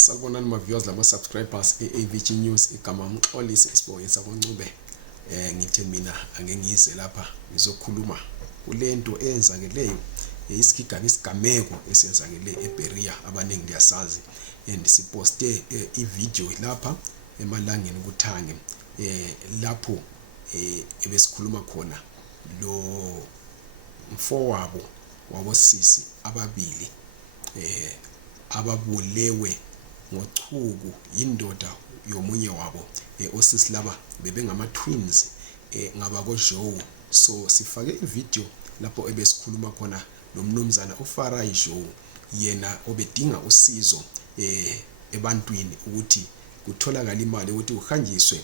Salibonani ma viewers lama subscribers eAVG News igama umxolisi isibonge sakoncube. Ngithe mina ake ngize lapha ngizokhuluma kulento eyenzakeleyo isigameko esenzakele eBeria abaningi ndiyasazi siposte ivideo lapha emalangeni ukuthange lapho ebesikhuluma khona lo mfowabo wabosisi ababili ababulewe ngochuku indoda yomunye wabo osisi laba bebengama twins ngabako Joe. So sifake ivideo lapho ebesikhuluma khona lo mnumzana uFarai Joe yena obedinga usizo ebantwini ukuthi kutholakala imali ukuthi uhanjiswe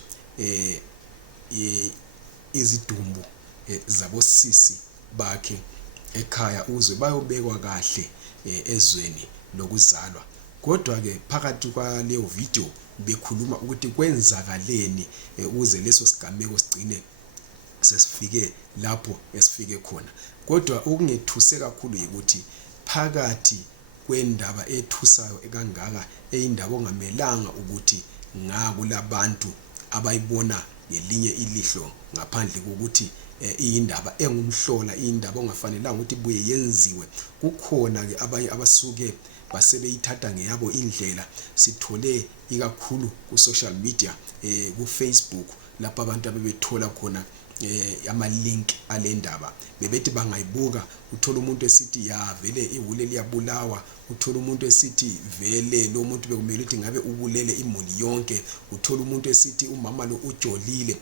izidumbu zabosisi bakhe ekhaya uzwe bayobekwa kahle ezweni lokuzalwa. Kodwa ke phakathi kwaleyo video bekhuluma ukuthi kwenzakaleni uze leso sigameko sigcine sesifike lapho esifike khona. Kodwa okungethuse kakhulu ukuthi phakathi kwendaba ethusayo ekangaka eyindaba ongamelanga ukuthi ngakulabantu abayibona ngelinye ilihlo ngaphandle kokuthi indaba engumhlola indaba ongafanelanga ukuthi buye yenziwe. Kukhona ke abanye abasuke basebeyithatha ngeyabo indlela. Sithole ikakhulu ku social media ku Facebook lapha abantu abebethola khona ama link alendaba bebethi bangayibuka uthola umuntu esithi ya vele ihule liyabulawa, uthola umuntu esithi vele lo muntu bekumele ukuthi ngabe ubulele imuli yonke, uthola umuntu esithi umama lo ujolile.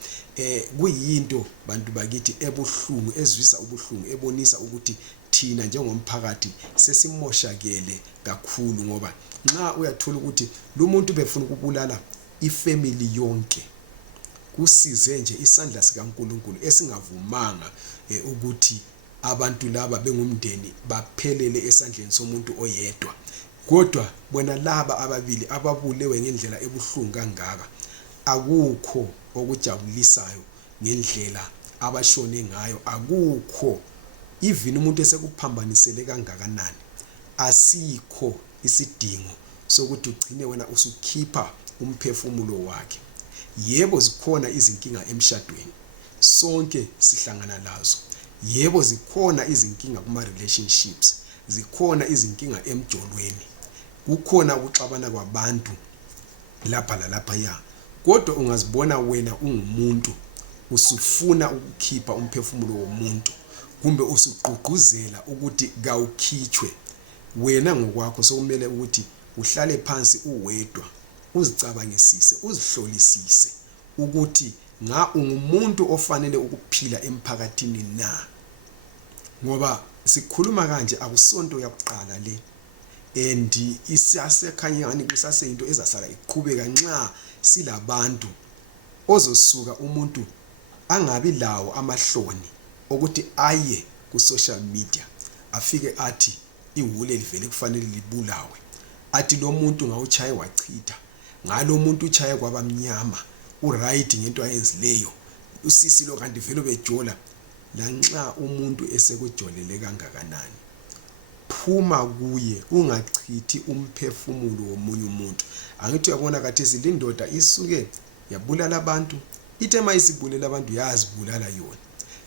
Kuyinto bantu bakithi ebuhlungu ezwisa ubuhlungu ebonisa ukuthi thina njengomphakathi sesimoshakele kakhulu ngoba nxa uyathola ukuthi lo muntu befuna ukubulala ifamily yonke kusize nje isandla sikaNkulunkulu esingavumanga ukuthi abantu laba bengumndeni baphelele esandleni somuntu oyedwa. Kodwa bona laba ababili ababulewe ngendlela ebuhlungu kangaka akukho okujabulisayo ngendlela abashone ngayo, akukho even umuntu esekuphambanisele kangakanani asikho isidingo sokuthi ugcine wena usukhipha umphefumulo wakhe. Yebo zikhona izinkinga emshadweni, sonke sihlangana lazo. Yebo zikhona izinkinga kuma relationships, zikhona izinkinga emjolweni, kukhona ukuxabana kwabantu lapha lalapha ya. Kodwa ungazibona wena ungumuntu usufuna ukukhipha umphefumulo womuntu kumbe usugqugquzela ukuthi kawukhitshwe, wena ngokwakho sokumele ukuthi uhlale phansi uwedwa uzicabangisise uzihlolisise ukuthi ungumuntu ofanele ukuphila emphakathini na. Ngoba sikhuluma kanje akusonto yakuqala le and isasekhanya ngani kusaseyinto ezasala iqhubeka nxa silabantu ozosuka umuntu angabi lawo amahloni ukuthi aye ku social media afike athi ihule livele kufanele libulawe, athi lo muntu ngawuchaye wachitha, ngalo muntu uchaye kwabamnyama uright ngento ayenzileyo usisi lo kanti vele bejola. Lanxa umuntu esekujolele kangakanani phuma kuye ungachithi umphefumulo womunye umuntu. Angithi uyabona kathesi lindoda isuke yabulala abantu, ithe mayisibulela abantu yazibulala yona.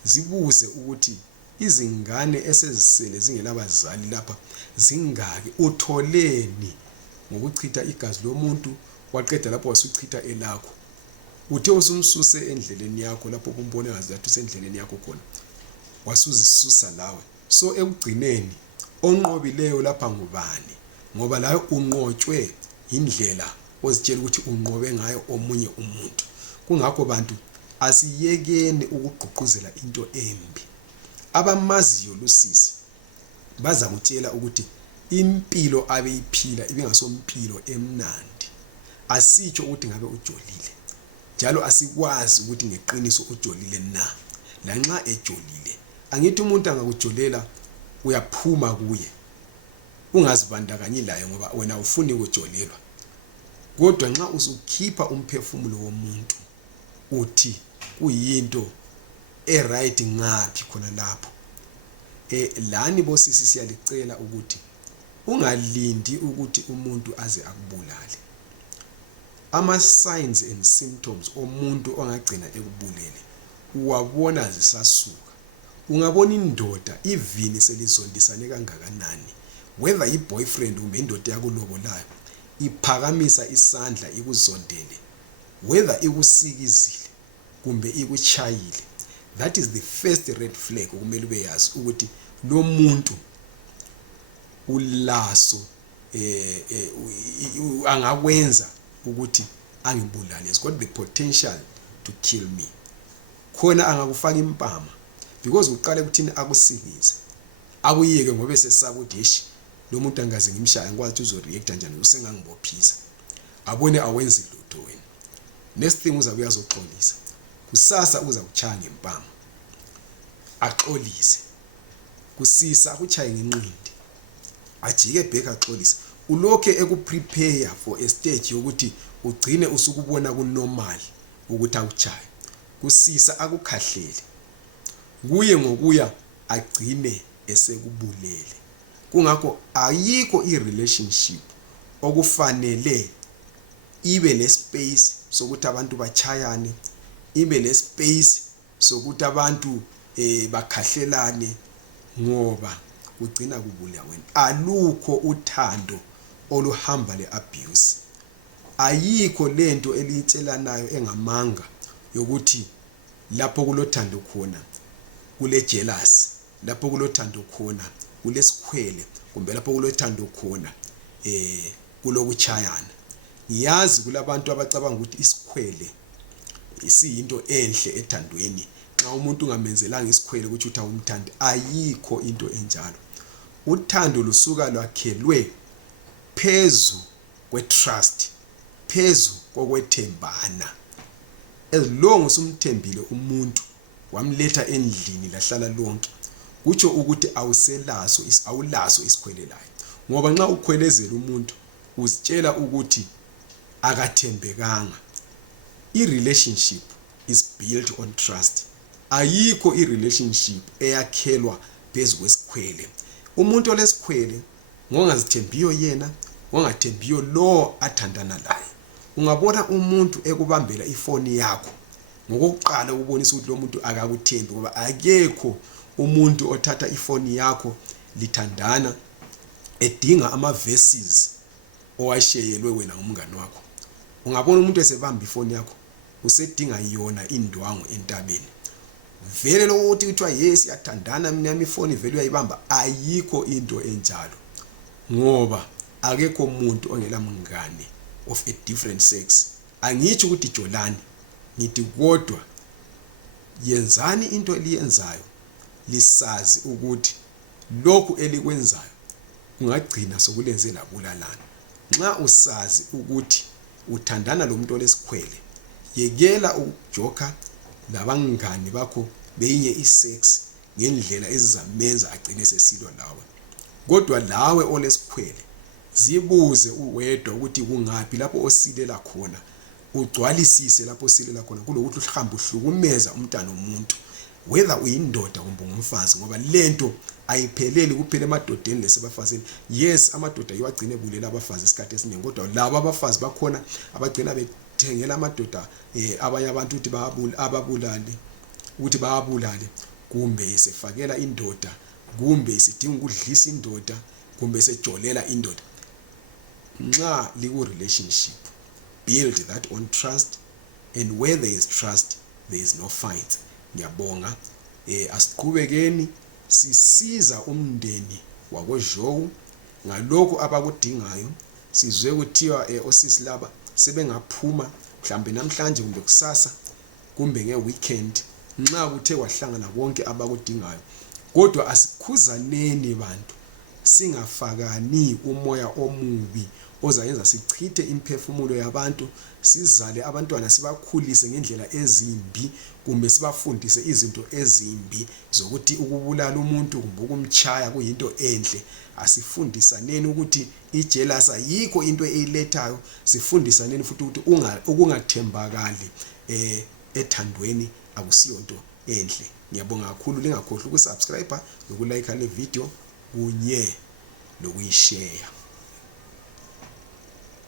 Zibuze ukuthi izingane esezisele zingelabazali lapha zingaki, utholeni ngokuchitha igazi lomuntu waqeda lapho wasuchitha elakho. Uthe usumsuse endleleni yakho lapho kumbone ngazi lathi usendleleni yakho khona wasuzisusa lawe. So ekugcineni onqobileyo lapha ngubani? Ngoba lawe unqotshwe indlela ozitshela ukuthi unqobe ngayo omunye umuntu. Kungakho bantu asiyekeni ukugqugquzela into embi. Abamaziyo lusisi baza kutshela ukuthi impilo abeyiphila ibingasompilo emnandi. Asitsho ukuthi ngabe ujolile, njalo asikwazi ukuthi ngeqiniso ujolile na. Lanxa ejolile angithi umuntu angakujolela uyaphuma kuye ungazibandakanyi laye ngoba wena ufuni ukujolelwa. Kodwa nxa usukhipha umphefumulo womuntu uthi kuyinto right ngaphi khona lapho lani bosisi siyalicela ukuthi ungalindi ukuthi umuntu aze akubulale. Ama signs and symptoms omuntu ongagcina ekubulele uwabona zisasuka. Ungabona indoda ivini selizondisane kangakanani, whether i boyfriend kumbe indoda yakulobolayo, iphakamisa isandla ikuzondele, whether ikusikizile kumbe ikuchayile, that is the first red flag okumele ubeyazi ukuthi lo muntu ulaso angakwenza ukuthi angibulale. It's got the potential to kill me. Khona angakufaka impama because uqale ukuthini akusikize, akuyeke ngoba esesaba ukuthi yeshi lo muntu angaze ngimshaya ngikwazi ukuthi uzoreact kanjani, usengangibophisa, abone awenzi lutho wena. Next thing uzabe uyazoxolisa kusasa, uza kuchaya ngempama axolise, kusisa akuchaye ngenqindi ajike back axolise. Ulokhe ekuprepare for a stage yokuthi ugcine usukubona kunormal ukuthi akuchaye, kusisa akukhahlele, kuye ngokuya agcine esekubulele. Kungakho ayikho i-relationship okufanele ibe nespace sokuthi abantu bachayane, ibe nespace sokuthi abantu bakhahlelane ngoba ugcina kubulala wena. Alukho uthando oluhamba le-abuse. Ayikho lento eliyitshelanayo engamanga yokuthi lapho kulothando khona kule jealous, lapho kulothando khona kulesikhwele, kumbe lapho kulothando khona kulokuchayana. Ngiyazi kulabantu abacabanga ukuthi isikhwele isiyinto enhle ethandweni. Xa umuntu ungamenzelanga isikhwele ukuthi uthi awumthandi, ayikho into enjalo. Uthando lusuka lwakhelwe phezu kwetrust, phezu kokwethembana. As long as umthembile umuntu wamletha endlini lahlala lonke, kutsho ukuthi awulaso isikhwelelayo. Ngoba nxa ukhwelezela umuntu uzitshela ukuthi akathembekanga. I-relationship is built on trust. Ayikho i-relationship eyakhelwa phezu kwesikhwele. Umuntu olesikhwele ngongazithembiyo yena, ngongathembiyo lo athandana laye. Ungabona umuntu ekubambela ifoni yakho, ngokuqala ukubonisa ukuthi lo muntu akakuthembi, ngoba akekho umuntu othatha ifoni yakho lithandana edinga ama-verses owashayelwe wena ngumngane wakho. Ungabona umuntu esebamba ifoni yakho usedinga yona indwangu entabeni. Vele lo uthi kuthiwa yes yathandana mina ifoni vele uyayibamba, ayikho into enjalo. Ngoba akekho umuntu ongela mngane of a different sex. Angitsho ukuthi jolani, ngithi kodwa yenzani into eliyenzayo lisazi ukuthi lokhu elikwenzayo ungagcina sokulenze labulalana. Nxa usazi ukuthi uthandana lo muntu olesikhwele, yekela ukujoka labangani bakho beyinye isex ngendlela ezizamenza agcine sesilwa lawe. Kodwa lawe olesikhwele zibuze uwedwa ukuthi kungapi lapho osilela khona, ugcwalisise lapho osilela khona kulokuthi uhambe uhlukumeza umntana womuntu, whether uyindoda kumbe ungumfazi. Ngoba lento ayipheleli kuphela emadodeni lesebafazini. Yes, amadoda yiwagcine bulela abafazi isikhathi esiningi, kodwa labo abafazi bakhona abagcina bethengela amadoda abanye abantu ukuthi babulale, kumbe sefakela indoda, kumbe sidinga ukudlisa indoda, kumbe sejolela indoda. Nxa liku relationship, build that on trust, and where there is trust there is no fight. Ngiyabonga. Asiqhubekeni sisiza umndeni wakoJowu ngalokho abakudingayo. Sizwe kuthiwa osisi laba sebengaphuma mhlambe namhlanje kumbe kusasa kumbe ngeweekend, nxa kuthe kwahlangana konke abakudingayo. Kodwa asikhuzaneni bantu, singafakani umoya omubi ozayenza sichithe imphefumulo yabantu, sizale abantwana sibakhulise ngendlela ezimbi, kumbe sibafundise izinto ezimbi zokuthi ukubulala umuntu kumbe ukumchaya kuyinto enhle. Asifundisaneni ukuthi ijealous ayikho into eyilethayo. Sifundisaneni futhi ukuthi ukungathembakali ethandweni akusiyonto enhle. Ngiyabonga kakhulu, lingakhohlwa ukusubscribe nokulike le video kunye. lokuyishare.